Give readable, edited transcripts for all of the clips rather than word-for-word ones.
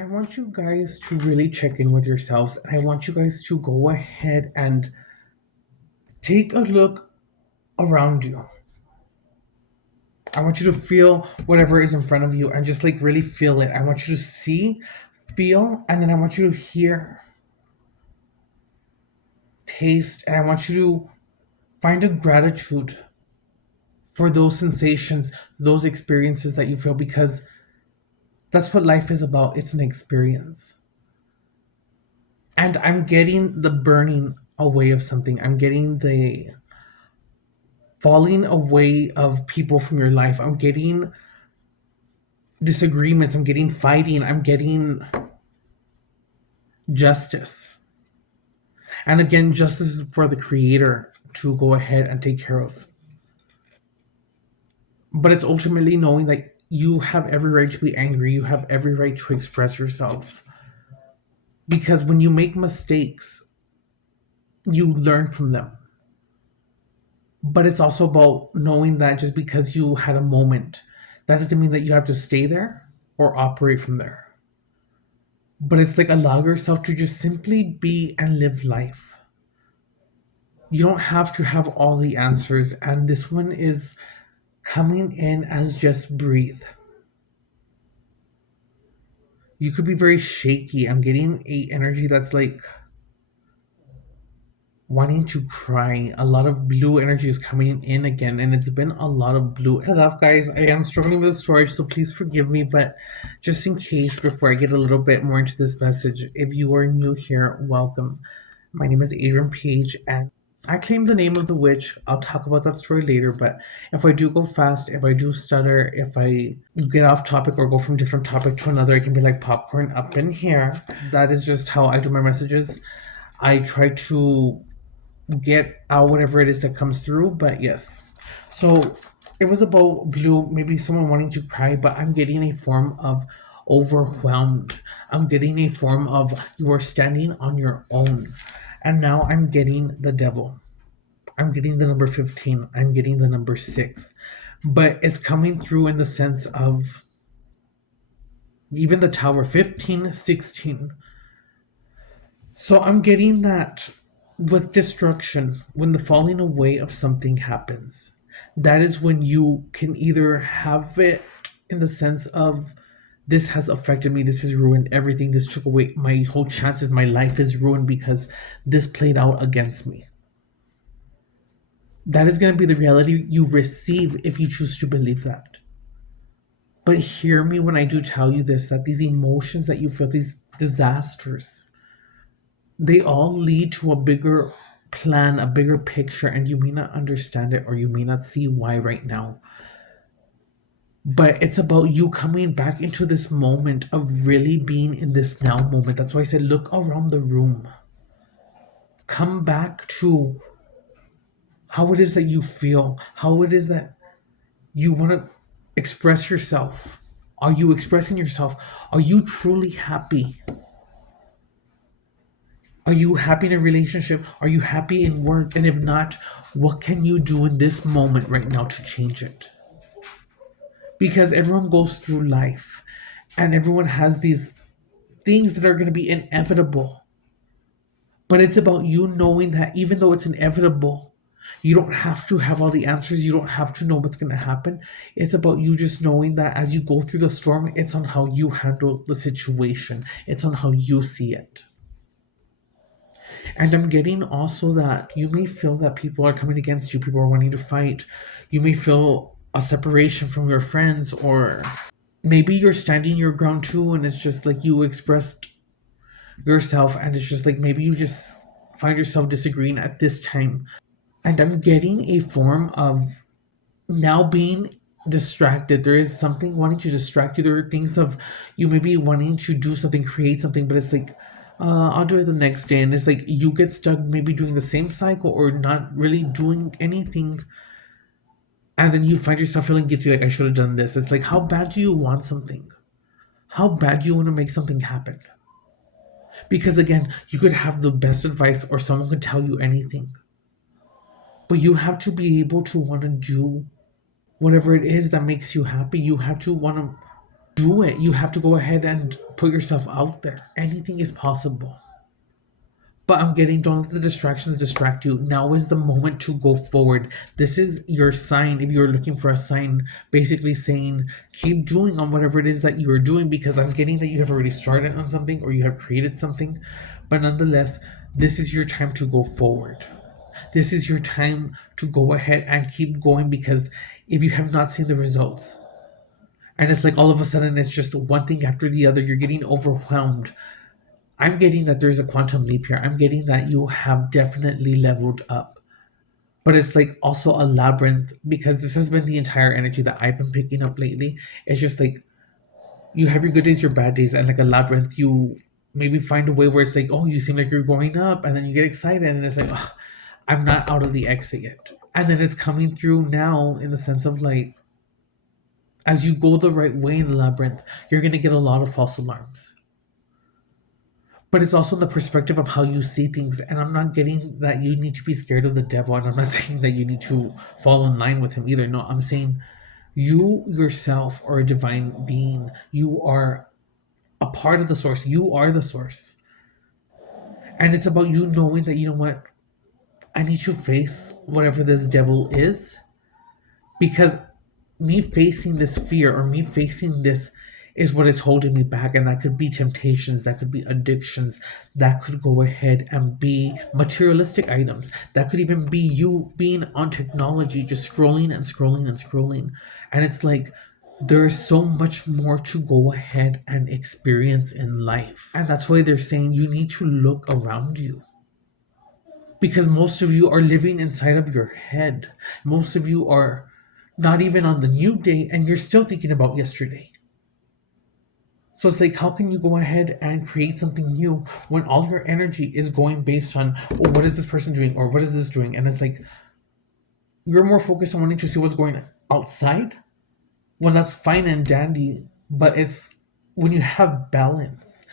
I want you guys to really check in with yourselves. I want you guys to go ahead and take a look around you. I want you to feel whatever is in front of you and just like really feel it. I want you to see, feel, and then I want you to hear, taste, and I want you to find a gratitude for those sensations, those experiences that you feel, because that's what life is about. It's an experience. And I'm getting the burning away of something. I'm getting the falling away of people from your life. I'm getting disagreements. I'm getting fighting. I'm getting justice. And again, justice is for the creator to go ahead and take care of. But it's ultimately knowing that you have every right to be angry. You have every right to express yourself. Because when you make mistakes, you learn from them. But it's also about knowing that just because you had a moment, that doesn't mean that you have to stay there or operate from there. But it's like allow yourself to just simply be and live life. You don't have to have all the answers. And this one is coming in as just breathe. You could be very shaky. I'm getting a energy that's like wanting to cry. A lot of blue energy is coming in again, and it's been a lot of blue. Head off, guys. I am struggling with storage, so please forgive me. But just in case, before I get a little bit more into this message, if you are new here, welcome. My name is Adrian Page, and I claim the name of the witch. I'll talk about that story later, but if I do go fast, if I do stutter, if I get off topic or go from different topic to another, it can be like popcorn up in here. That is just how I do my messages. I try to get out whatever it is that comes through, but yes. So it was about blue, maybe someone wanting to cry, but I'm getting a form of overwhelmed. I'm getting a form of you are standing on your own. And now I'm getting the devil. I'm getting the number 15. I'm getting the number 6. But it's coming through in the sense of even the tower 15, 16. So I'm getting that with destruction, when the falling away of something happens, that is when you can either have it in the sense of this has affected me, this has ruined everything, this took away my whole chances, my life is ruined because this played out against me. That is going to be the reality you receive if you choose to believe that. But hear me when I do tell you this, that these emotions that you feel, these disasters, they all lead to a bigger plan, a bigger picture, and you may not understand it or you may not see why right now. But it's about you coming back into this moment of really being in this now moment. That's why I said, look around the room. Come back to how it is that you feel, how it is that you want to express yourself. Are you expressing yourself? Are you truly happy? Are you happy in a relationship? Are you happy in work? And if not, what can you do in this moment right now to change it? Because everyone goes through life and everyone has these things that are going to be inevitable. But it's about you knowing that even though it's inevitable, you don't have to have all the answers. You don't have to know what's going to happen. It's about you just knowing that as you go through the storm, it's on how you handle the situation. It's on how you see it. And I'm getting also that you may feel that people are coming against you, people are wanting to fight. You may feel a separation from your friends, or maybe you're standing your ground too, and it's just like you expressed yourself, and it's just like maybe you just find yourself disagreeing at this time. And I'm getting a form of now being distracted. There is something wanting to distract you. There are things of you maybe wanting to do something, create something, but it's like I'll do it the next day, and it's like you get stuck maybe doing the same cycle or not really doing anything, and then you find yourself feeling guilty, like I should have done this. It's like, how bad do you want something? How bad do you want to make something happen? Because again, you could have the best advice or someone could tell you anything, but you have to be able to want to do whatever it is that makes you happy. You have to want to do it. You have to go ahead and put yourself out there. Anything is possible. But I'm getting, don't let the distractions distract you. Now is the moment to go forward. This is your sign. If you're looking for a sign, basically saying, keep doing on whatever it is that you're doing, because I'm getting that you have already started on something or you have created something. But nonetheless, this is your time to go forward. This is your time to go ahead and keep going, because if you have not seen the results, and it's like all of a sudden it's just one thing after the other, you're getting overwhelmed. I'm getting that there's a quantum leap here. I'm getting that you have definitely leveled up. But it's like also a labyrinth, because this has been the entire energy that I've been picking up lately. It's just like you have your good days, your bad days, and like a labyrinth, you maybe find a way where it's like, oh, you seem like you're going up, and then you get excited, and it's like, oh, I'm not out of the exit yet. And then it's coming through now in the sense of like, as you go the right way in the labyrinth, you're going to get a lot of false alarms. But it's also the perspective of how you see things. And I'm not getting that you need to be scared of the devil. And I'm not saying that you need to fall in line with him either. No, I'm saying you yourself are a divine being. You are a part of the source. You are the source. And it's about you knowing that, you know what? I need to face whatever this devil is, because me facing this fear or me facing this is what is holding me back. And that could be temptations, that could be addictions, that could go ahead and be materialistic items, that could even be you being on technology, just scrolling and scrolling and scrolling. And it's like, there's so much more to go ahead and experience in life. And that's why they're saying you need to look around you, because most of you are living inside of your head. Most of you are not even on the new day, and you're still thinking about yesterday. So it's like, how can you go ahead and create something new when all your energy is going based on, oh, what is this person doing, or what is this doing? And it's like, you're more focused on wanting to see what's going outside. Well, that's fine and dandy, but it's when you have balance,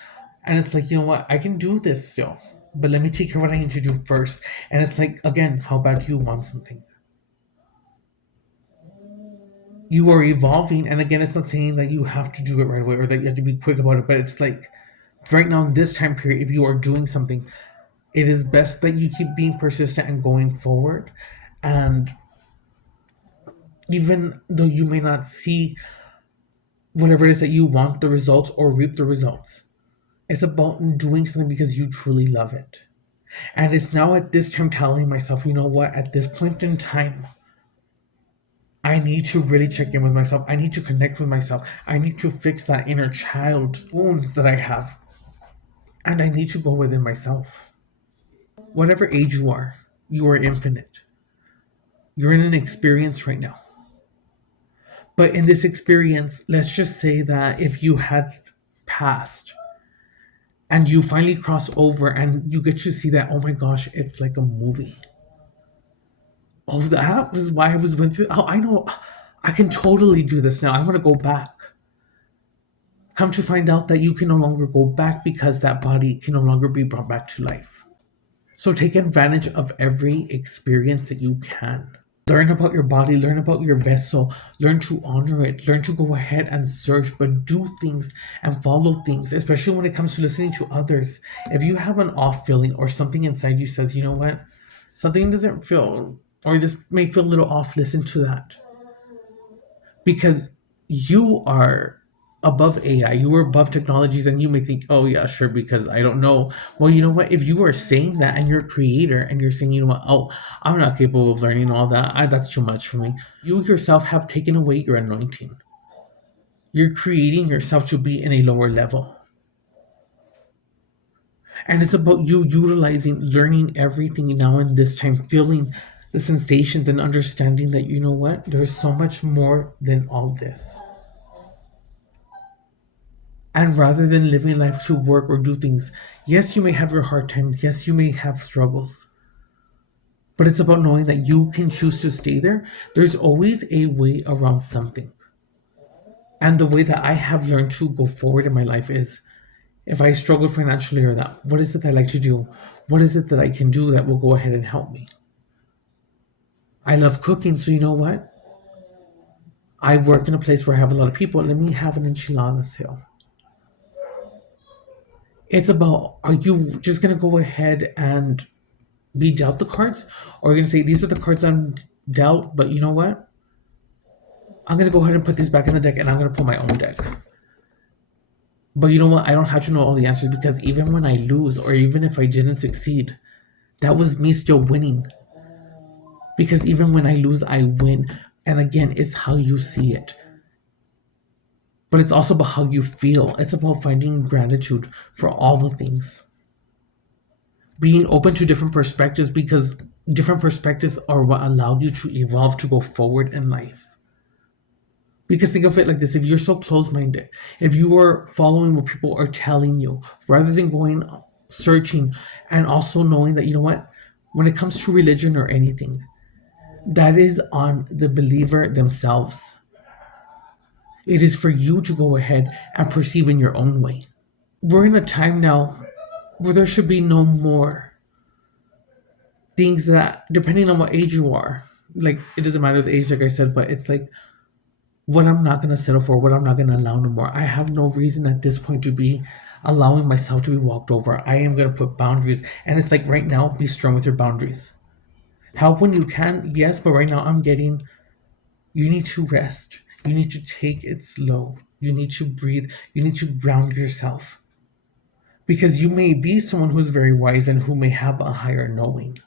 and it's like, you know what, I can do this still, but let me take care of what I need to do first. And it's like, again, how bad do you want something? You are evolving, and again, it's not saying that you have to do it right away or that you have to be quick about it, but it's like, right now in this time period, if you are doing something, it is best that you keep being persistent and going forward. And even though you may not see whatever it is that you want the results or reap the results, it's about doing something because you truly love it. And it's now at this time telling myself, you know what, at this point in time, I need to really check in with myself. I need to connect with myself. I need to fix that inner child wounds that I have. And I need to go within myself. Whatever age you are infinite. You're in an experience right now. But in this experience, let's just say that if you had passed and you finally cross over and you get to see that, oh my gosh, it's like a movie. Oh, that was why I was went through. Oh, I know. I can totally do this now. I want to go back. Come to find out that you can no longer go back, because that body can no longer be brought back to life. So take advantage of every experience that you can. Learn about your body, learn about your vessel, learn to honor it, learn to go ahead and search, but do things and follow things, especially when it comes to listening to others. If you have an off feeling or something inside you says, you know what, something doesn't feel, or this may feel a little off, listen to that. Because you are above AI, you are above technologies, and you may think, oh yeah, sure, because I don't know. Well, you know what? If you are saying that and you're a creator and you're saying, you know what, oh, I'm not capable of learning all that, that's too much for me. You yourself have taken away your anointing. You're creating yourself to be in a lower level. And it's about you utilizing, learning everything now in this time, feeling the sensations and understanding that, you know what, there's so much more than all this. And rather than living life to work or do things, yes, you may have your hard times, yes, you may have struggles, but it's about knowing that you can choose to stay there. There's always a way around something. And the way that I have learned to go forward in my life is, if I struggle financially or that, what is it that I like to do? What is it that I can do that will go ahead and help me? I love cooking, so you know what? I work in a place where I have a lot of people. Let me have an enchilada sale. It's about, are you just gonna go ahead and be dealt the cards, or are you gonna say these are the cards I'm dealt, but you know what? I'm gonna go ahead and put these back in the deck, and I'm gonna pull my own deck. But you know what? I don't have to know all the answers, because even when I lose, or even if I didn't succeed, that was me still winning. Because even when I lose, I win. And again, it's how you see it. But it's also about how you feel. It's about finding gratitude for all the things. Being open to different perspectives, because different perspectives are what allow you to evolve, to go forward in life. Because think of it like this: if you're so close minded, if you are following what people are telling you, rather than going searching, and also knowing that, you know what, when it comes to religion or anything, that is on the believer themselves. It is for you to go ahead and perceive in your own way. We're in a time now where there should be no more things that, depending on what age you are, like, it doesn't matter the age, like I said, but it's like, what I'm not going to settle for, what I'm not going to allow no more. I have no reason at this point to be allowing myself to be walked over. I am going to put boundaries. And it's like, right now, be strong with your boundaries. Help when you can, yes, but right now I'm getting, you need to rest. You need to take it slow. You need to breathe. You need to ground yourself. Because you may be someone who's very wise and who may have a higher knowing.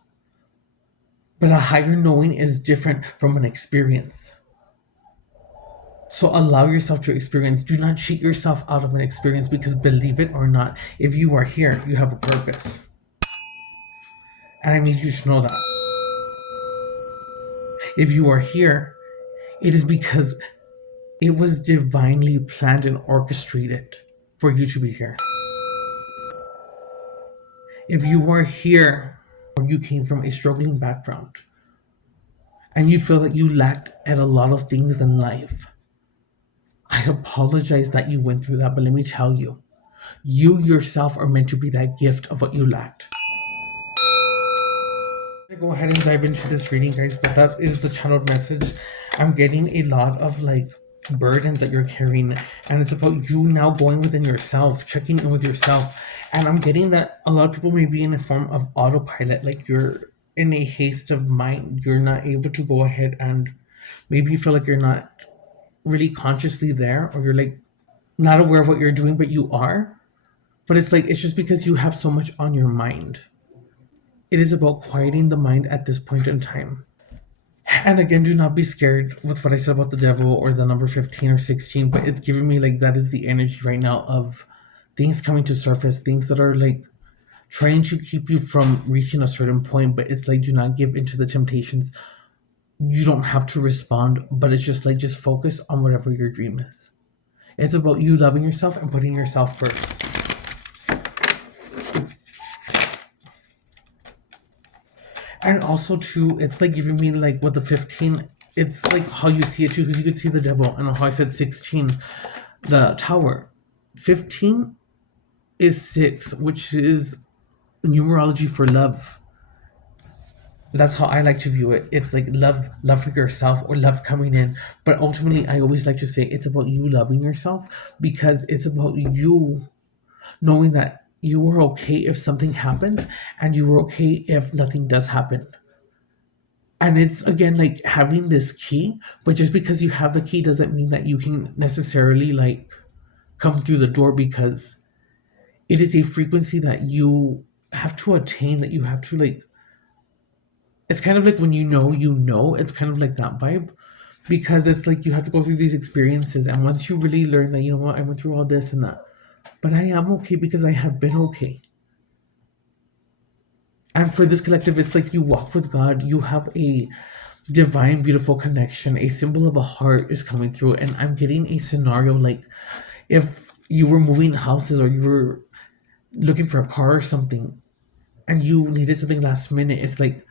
But a higher knowing is different from an experience. So allow yourself to experience. Do not cheat yourself out of an experience, because believe it or not, if you are here, you have a purpose. And I need you to know that. If you are here, it is because it was divinely planned and orchestrated for you to be here. If you are here, or you came from a struggling background, and you feel that you lacked at a lot of things in life, I apologize that you went through that, but let me tell you, you yourself are meant to be that gift of what you lacked. I'm gonna go ahead and dive into this reading, guys, but that is the channeled message. I'm getting a lot of like burdens that you're carrying, and it's about you now going within yourself, checking in with yourself. And I'm getting that a lot of people may be in a form of autopilot, like you're in a haste of mind. You're not able to go ahead, and maybe you feel like you're not really consciously there, or you're like not aware of what you're doing, but you are. But it's like, it's just because you have so much on your mind. It is about quieting the mind at this point in time. And again, do not be scared with what I said about the devil or the number 15 or 16, but it's giving me like that is the energy right now of things coming to surface, things that are like trying to keep you from reaching a certain point. But it's like, do not give into the temptations. You don't have to respond, but it's just like, just focus on whatever your dream is. It's about you loving yourself and putting yourself first. And also too, it's like giving me like with the 15, it's like how you see it too, because you could see the devil, and how I said 16, the tower. 15 is 6, which is numerology for love. That's how I like to view it. It's like love for yourself, or love coming in. But ultimately, I always like to say it's about you loving yourself, because it's about you knowing that you are okay if something happens, and you are okay if nothing does happen. And it's again like having this key, but just because you have the key doesn't mean that you can necessarily like come through the door, because it is a frequency that you have to attain, that you have to like, it's kind of like when it's kind of like that vibe, because it's like you have to go through these experiences, and once you really learn that, you know what, I went through all this and that, but I am okay because I have been okay. And for this collective, it's like you walk with God, you have a divine, beautiful connection, a symbol of a heart is coming through. And I'm getting a scenario like if you were moving houses, or you were looking for a car or something, and you needed something last minute. It's like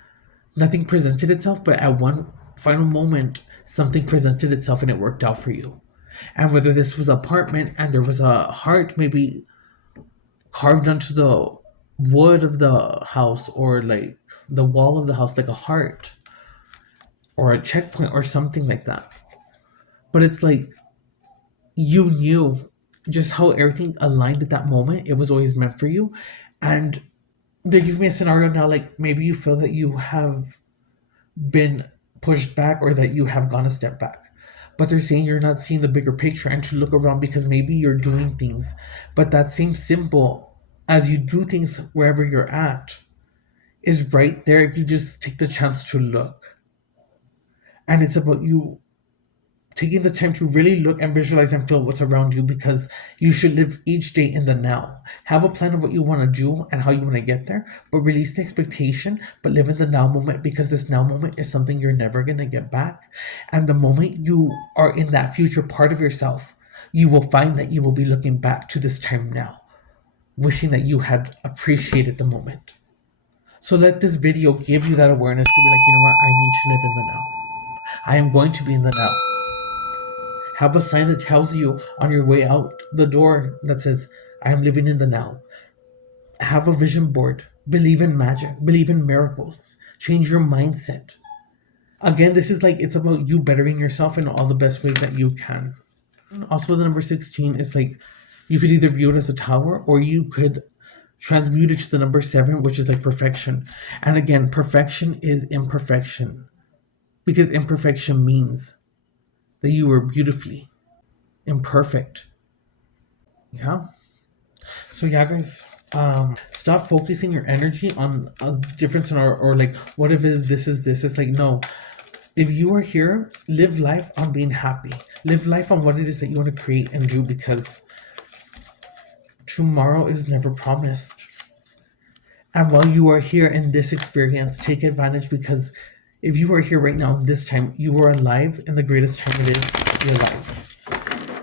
nothing presented itself, but at one final moment, something presented itself and it worked out for you. And whether this was an apartment and there was a heart maybe carved onto the wood of the house, or like the wall of the house, like a heart or a checkpoint or something like that. But it's like you knew just how everything aligned at that moment. It was always meant for you. And they give me a scenario now, like maybe you feel that you have been pushed back or that you have gone a step back. But they're saying you're not seeing the bigger picture and to look around because maybe you're doing things. But that same symbol, as you do things wherever you're at, is right there if you just take the chance to look. And it's about you taking the time to really look and visualize and feel what's around you, because you should live each day in the now. Have a plan of what you want to do and how you want to get there, but release the expectation, but live in the now moment, because this now moment is something you're never going to get back. And the moment you are in that future part of yourself, you will find that you will be looking back to this time now, wishing that you had appreciated the moment. So let this video give you that awareness to be like, you know what, I need to live in the now. I am going to be in the now. Have a sign that tells you on your way out the door that says, I am living in the now. Have a vision board. Believe in magic. Believe in miracles. Change your mindset. Again, this is like, it's about you bettering yourself in all the best ways that you can. Also, the number 16 is like, you could either view it as a tower or you could transmute it to the number 7, which is like perfection. And again, perfection is imperfection, because imperfection means that you were beautifully imperfect. Yeah. So yeah, guys, stop focusing your energy on a different scenario, or like, what if this is this? It's like, no. If you are here, live life on being happy. Live life on what it is that you want to create and do, because tomorrow is never promised. And while you are here in this experience, take advantage, because if you are here right now in this time, you are alive in the greatest time it is your life.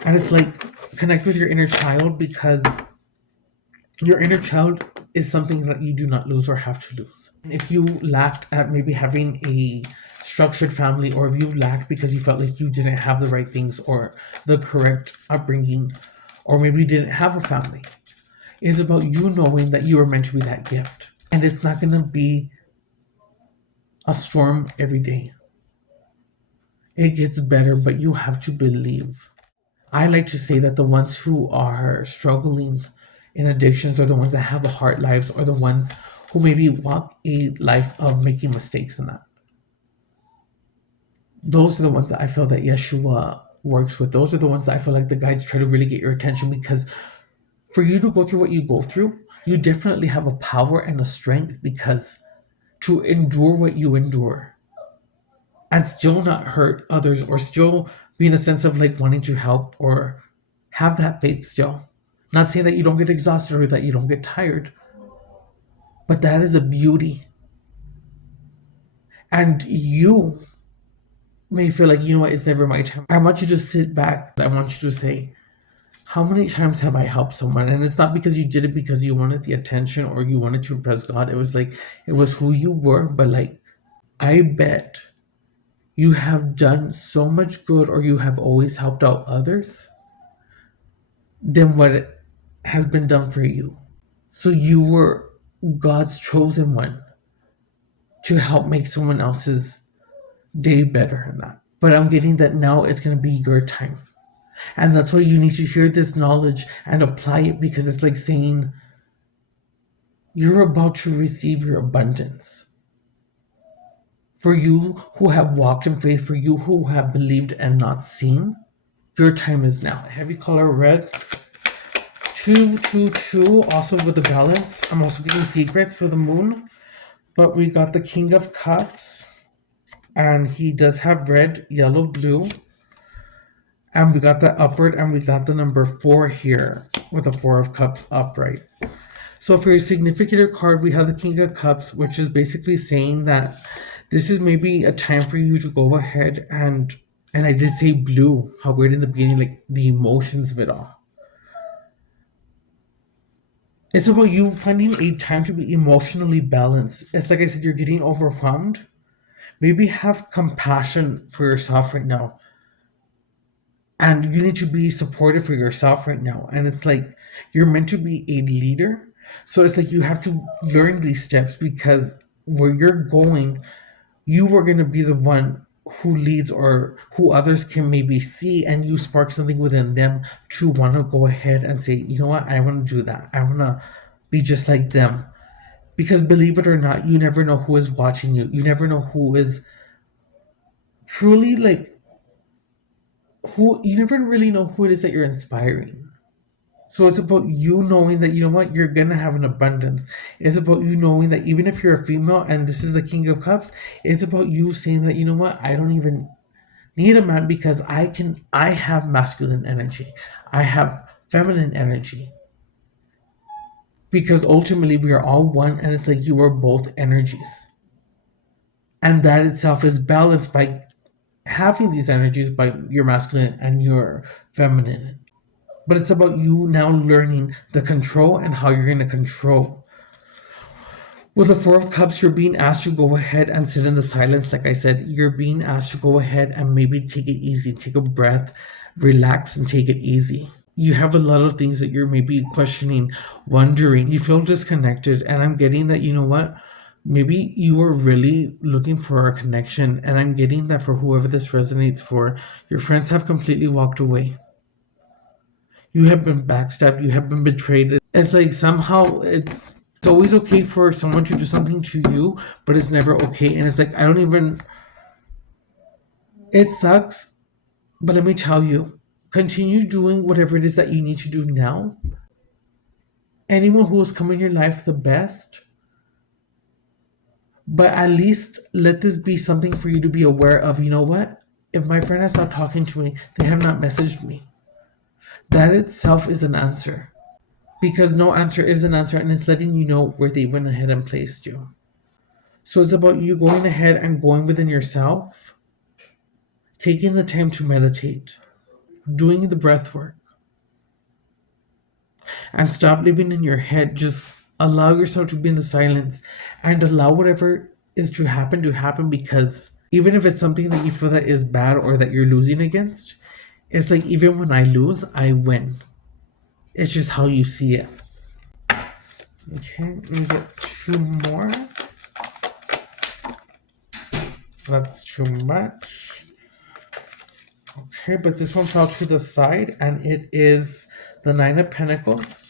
And it's like, connect with your inner child, because your inner child is something that you do not lose or have to lose. If you lacked at maybe having a structured family, or if you lacked because you felt like you didn't have the right things or the correct upbringing, or maybe you didn't have a family, it's about you knowing that you are meant to be that gift. And it's not going to be a storm every day. It gets better, but you have to believe. I like to say that the ones who are struggling in addictions are the ones that have the hard lives, or the ones who maybe walk a life of making mistakes in that. Those are the ones that I feel that Yeshua works with. Those are the ones that I feel like the guides try to really get your attention, because for you to go through what you go through, you definitely have a power and a strength, because to endure what you endure and still not hurt others, or still be in a sense of like wanting to help, or have that faith still. Not saying that you don't get exhausted or that you don't get tired, but that is a beauty. And you may feel like, you know what, it's never my time. I want you to sit back. I want you to say, how many times have I helped someone? And it's not because you did it because you wanted the attention or you wanted to impress God. It was like, it was who you were. But like, I bet you have done so much good, or you have always helped out others than what has been done for you. So you were God's chosen one to help make someone else's day better in that. But I'm getting that now it's going to be your time. And that's why you need to hear this knowledge and apply it, because it's like saying, you're about to receive your abundance. For you who have walked in faith, for you who have believed and not seen, your time is now. Heavy color red. 222, also with the balance. I'm also getting secrets for the moon. But we got the King of Cups. And he does have red, yellow, blue. And we got the upward, and we got the number 4 here with the 4 of Cups upright. So for your significant card, we have the King of Cups, which is basically saying that this is maybe a time for you to go ahead and I did say blue, how weird in the beginning, like the emotions of it all. It's about you finding a time to be emotionally balanced. It's like I said, you're getting overwhelmed. Maybe have compassion for yourself right now. And you need to be supportive for yourself right now. And it's like, you're meant to be a leader. So it's like you have to learn these steps, because where you're going, you were going to be the one who leads or who others can maybe see, and you spark something within them to want to go ahead and say, you know what, I want to do that. I want to be just like them. Because believe it or not, you never know who is watching you. You never know who is truly like, who, you never really know who it is that you're inspiring. So it's about you knowing that, you know what, you're gonna have an abundance. It's about you knowing that even if you're a female and this is the King of Cups, it's about you saying that, you know what, I don't even need a man because I have masculine energy. I have feminine energy. Because ultimately we are all one, and it's like you are both energies. And that itself is balanced by having these energies by your masculine and your feminine. But it's about you now learning the control and how you're going to control. With the Four of Cups, you're being asked to go ahead and sit in the silence. Like I said, you're being asked to go ahead and maybe take it easy, take a breath, relax, and take it easy. You have a lot of things that you're maybe questioning, wondering. You feel disconnected, and I'm getting that, you know what? Maybe you were really looking for a connection, and I'm getting that for whoever this resonates for, your friends have completely walked away. You have been backstabbed, you have been betrayed. It's like somehow it's always okay for someone to do something to you, but it's never okay. And it's like, I don't even, it sucks, but let me tell you, continue doing whatever it is that you need to do now. Anyone who has come in your life, the best. But at least let this be something for you to be aware of. You know what? If my friend has stopped talking to me, they have not messaged me. That itself is an answer. Because no answer is an answer, and it's letting you know where they went ahead and placed you. So it's about you going ahead and going within yourself, taking the time to meditate, doing the breath work, and stop living in your head. Just allow yourself to be in the silence and allow whatever is to happen, because even if it's something that you feel that is bad or that you're losing against, it's like, even when I lose, I win. It's just how you see it. Okay, let me get two more. That's too much. Okay, but this one fell to the side, and it is the Nine of Pentacles.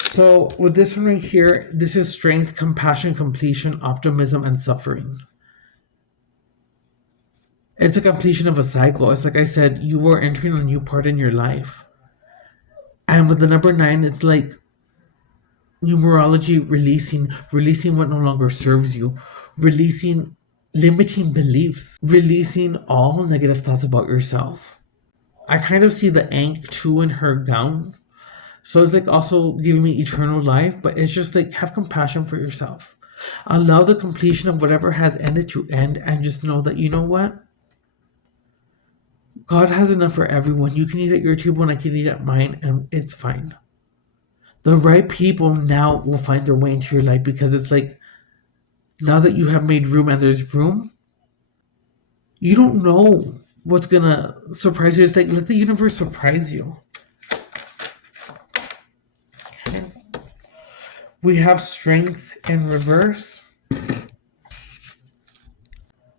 So with this one right here, this is strength, compassion, completion, optimism, and suffering. It's a completion of a cycle. It's like I said, you are entering a new part in your life. And with the number 9, it's like numerology, releasing what no longer serves you, releasing limiting beliefs, releasing all negative thoughts about yourself. I kind of see the Ankh too in her gown. So it's like also giving me eternal life, but it's just like, have compassion for yourself. Allow the completion of whatever has ended to end, and just know that, you know what? God has enough for everyone. You can eat at your table and I can eat at mine, and it's fine. The right people now will find their way into your life, because it's like, now that you have made room and there's room, you don't know what's gonna surprise you. It's like, let the universe surprise you. Okay. We have strength in reverse.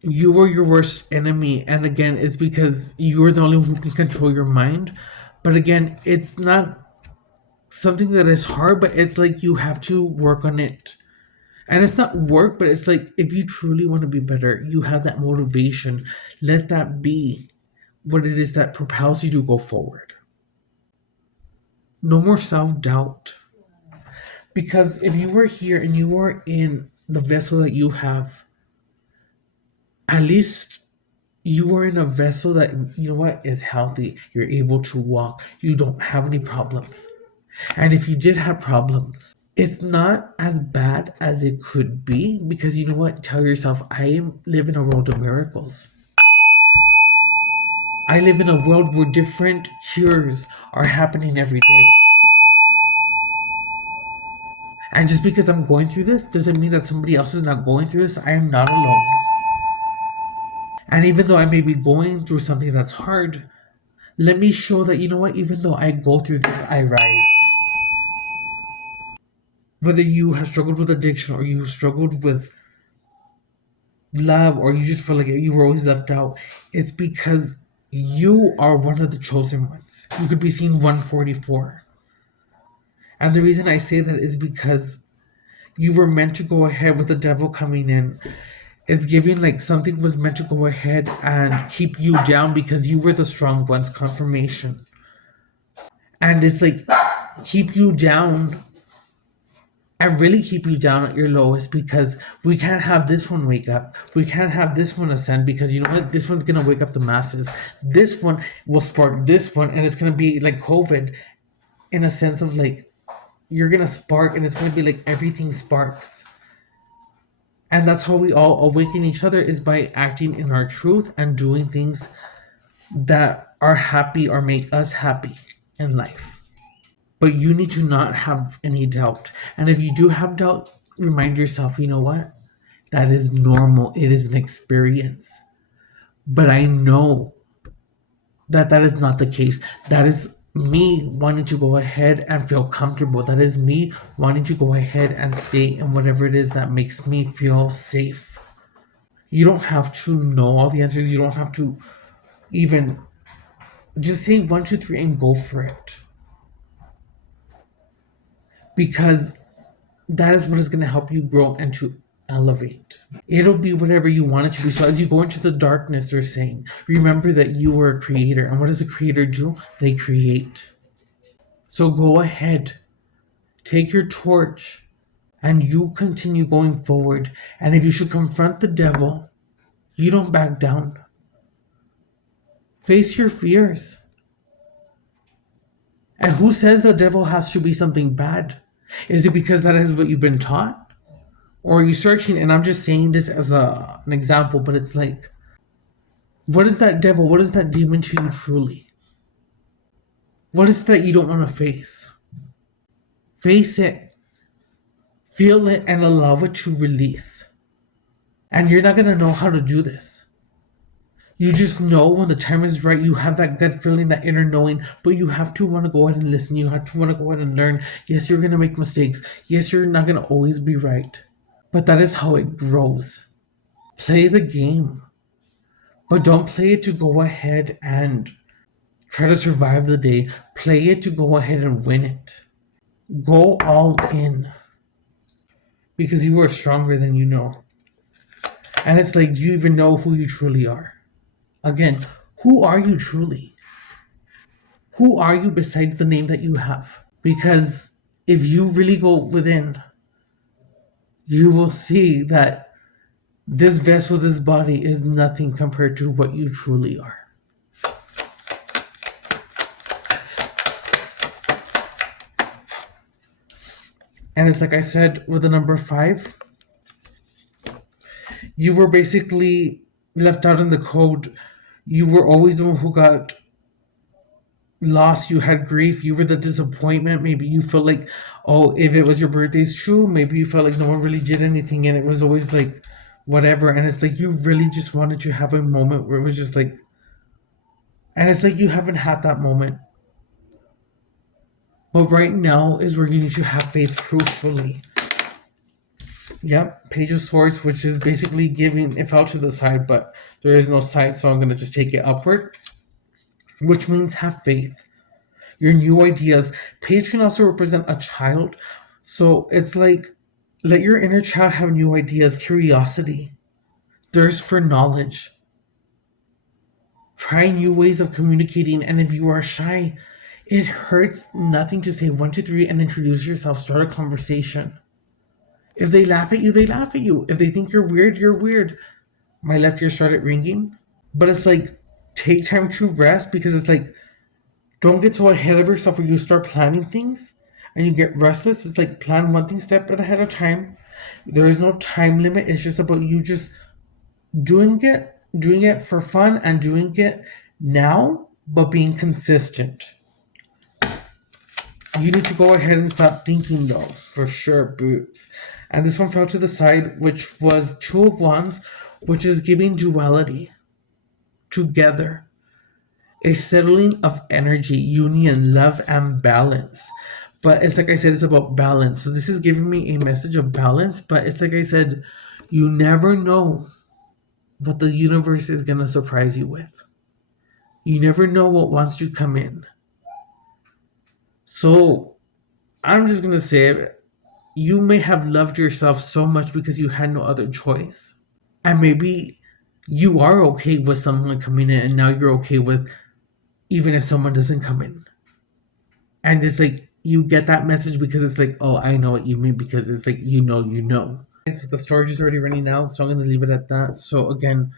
You were your worst enemy, and again, it's because you're the only one who can control your mind. But again, it's not something that is hard, but it's like you have to work on it. And it's not work, but it's like, if you truly want to be better, you have that motivation. Let that be what it is that propels you to go forward. No more self-doubt. Because if you were here and you were in the vessel that you have, at least you were in a vessel that, you know what, is healthy. You're able to walk. You don't have any problems. And if you did have problems, it's not as bad as it could be, because you know what? Tell yourself, I live in a world of miracles. I live in a world where different cures are happening every day. And just because I'm going through this doesn't mean that somebody else is not going through this. I am not alone. And even though I may be going through something that's hard, let me show that, you know what, even though I go through this, I rise. Whether you have struggled with addiction or you struggled with love, or you just feel like you were always left out, it's because you are one of the chosen ones. You could be seen 144. And the reason I say that is because you were meant to go ahead with the devil coming in. It's giving like something was meant to go ahead and keep you down because you were the strong one's confirmation. And it's like keep you down and really keep you down at your lowest because we can't have this one wake up. We can't have this one ascend because you know what? This one's gonna wake up the masses. This one will spark this one, and it's gonna be like COVID in a sense of like you're gonna spark, and it's gonna be like everything sparks. And that's how we all awaken each other is by acting in our truth and doing things that are happy or make us happy in life. But you need to not have any doubt. And if you do have doubt, remind yourself, you know what? That is normal. It is an experience. But I know that that is not the case. That is me wanting to go ahead and feel comfortable. That is me wanting to go ahead and stay in whatever it is that makes me feel safe. You don't have to know all the answers. You don't have to even just say one, two, three, and go for it. Because that is what is going to help you grow and to elevate. It'll be whatever you want it to be. So as you go into the darkness, they're saying, remember that you are a creator. And what does a creator do? They create. So go ahead, take your torch, and you continue going forward. And if you should confront the devil, you don't back down. Face your fears. And who says the devil has to be something bad? Is it because that is what you've been taught? Or are you searching? And I'm just saying this as an example, but it's like, what is that devil? What is that demon to you truly? What is that you don't want to face? Face it, feel it, and allow it to release. And you're not going to know how to do this. You just know when the time is right. You have that gut feeling, that inner knowing, but you have to want to go ahead and listen. You have to want to go ahead and learn. Yes, you're going to make mistakes. Yes, you're not going to always be right. But that is how it grows. Play the game. But don't play it to go ahead and try to survive the day. Play it to go ahead and win it. Go all in. Because you are stronger than you know. And it's like, do you even know who you truly are? Again, who are you truly? Who are you besides the name that you have? Because if you really go within, you will see that this vessel, this body is nothing compared to what you truly are. And it's like I said with the number 5, you were basically left out in the code. You were always the one who got lost. You had grief. You were the disappointment. Maybe you felt like, oh, if it was your birthday's true, maybe you felt like no one really did anything and it was always like whatever. And it's like you really just wanted to have a moment where it was just like, and it's like you haven't had that moment. But right now is where you need to have faith crucially. Yep, Page of Swords, which is basically giving, it fell to the side, but there is no side, so I'm going to just take it upward, which means have faith. Your new ideas. Page can also represent a child, so it's like, let your inner child have new ideas, curiosity, thirst for knowledge. Try new ways of communicating, and if you are shy, it hurts nothing to say 1, 2, 3 and introduce yourself, start a conversation. If they laugh at you, they laugh at you. If they think you're weird, you're weird. My left ear started ringing. But it's like, take time to rest because it's like, don't get so ahead of yourself where you start planning things and you get restless. It's like, plan one thing step ahead of time. There is no time limit. It's just about you just doing it for fun and doing it now, but being consistent. You need to go ahead and stop thinking though, for sure, Boots. And this one fell to the side, which was 2 of Wands, which is giving duality, together. A settling of energy, union, love, and balance. But it's like I said, it's about balance. So this is giving me a message of balance, but it's like I said, you never know what the universe is going to surprise you with. You never know what wants to come in. So I'm just going to say it. You may have loved yourself so much because you had no other choice. And maybe you are okay with someone coming in and now you're okay with even if someone doesn't come in. And it's like you get that message because it's like, oh, I know what you mean, because it's like, you know, you know. So the storage is already running out, so I'm going to leave it at that. So again,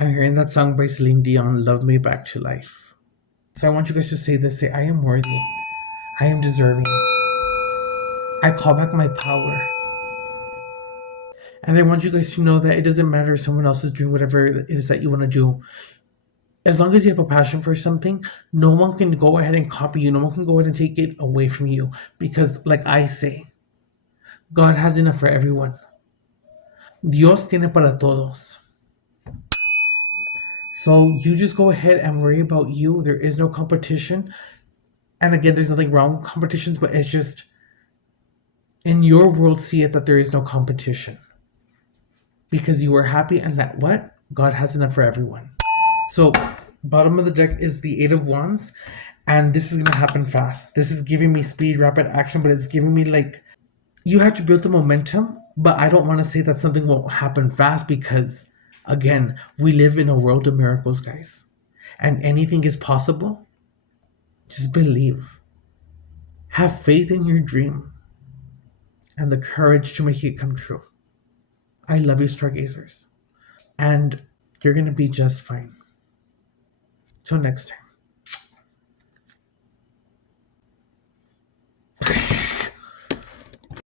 I'm hearing that song by Celine Dion, Love Me Back to Life. So I want you guys to say this, say, I am worthy. I am deserving. I call back my power. And I want you guys to know that it doesn't matter if someone else is doing whatever it is that you want to do. As long as you have a passion for something, no one can go ahead and copy you. No one can go ahead and take it away from you. Because, like I say, God has enough for everyone. Dios tiene para todos. So you just go ahead and worry about you. There is no competition. And again, there's nothing wrong with competitions, but it's just in your world, see it that there is no competition. Because you are happy and that what? God has enough for everyone. So bottom of the deck is the Eight of Wands. And this is going to happen fast. This is giving me speed, rapid action, but it's giving me like, you have to build the momentum. But I don't want to say that something won't happen fast because, again, we live in a world of miracles, guys. And anything is possible. Just believe. Have faith in your dream and the courage to make it come true. I love you, stargazers. And you're going to be just fine. Till next time.